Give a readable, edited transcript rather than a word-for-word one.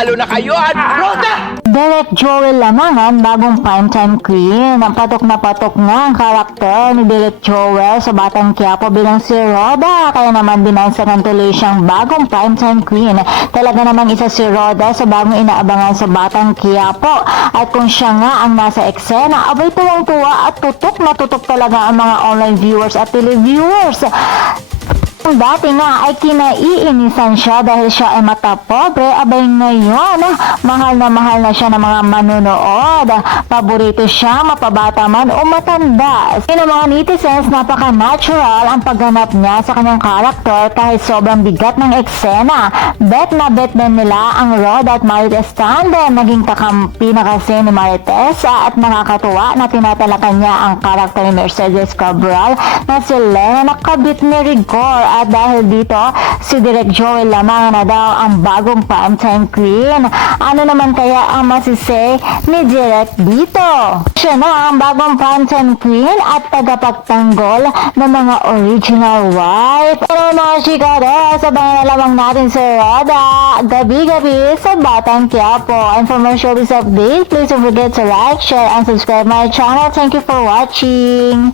Panalo na kayo at Roda! Direct Joel Lamangan, bagong primetime queen. Ang patok na patok nga ang karakter ni Direct Joel sa Batang Quiapo bilang si Roda. Kaya naman binansagan tuloy siyang bagong primetime queen. Talaga namang isa si Roda sa bagong inaabangan sa Batang Quiapo. At kung siya nga ang nasa eksena, abay tuwang-tuwa at tutok na tutok talaga ang mga online viewers at televiewers. Dati nga ay kinaiinisan siya dahil siya ay mata pobre, abay ngayon mahal na siya ng mga manunood. Paborito siya, mapabata man o matanda. Sino mga netizens, napaka-natural ang pagganap niya sa kanyang karakter kahit sobrang bigat ng eksena. Bet na bet din nila ang Roda at Marites tandem. Naging kakampi na kasi ni Marites at nakakatuwa na tinatalakan niya ang karakter ni Mercedes Cabral na si Lena na kabit ni Rigor. At dahil dito, si Direct Joel Lamangan na daw ang bagong primetime queen. Ano naman kaya ang masisay ni Direct dito? Siya na ang bagong primetime queen at tagapagtanggol ng mga original wife. Pero mga chikada, sabayan na lamang natin si Roda gabi-gabi sa Batang Quiapo. And for more showbiz update, please don't forget to like, share, and subscribe my channel. Thank you for watching.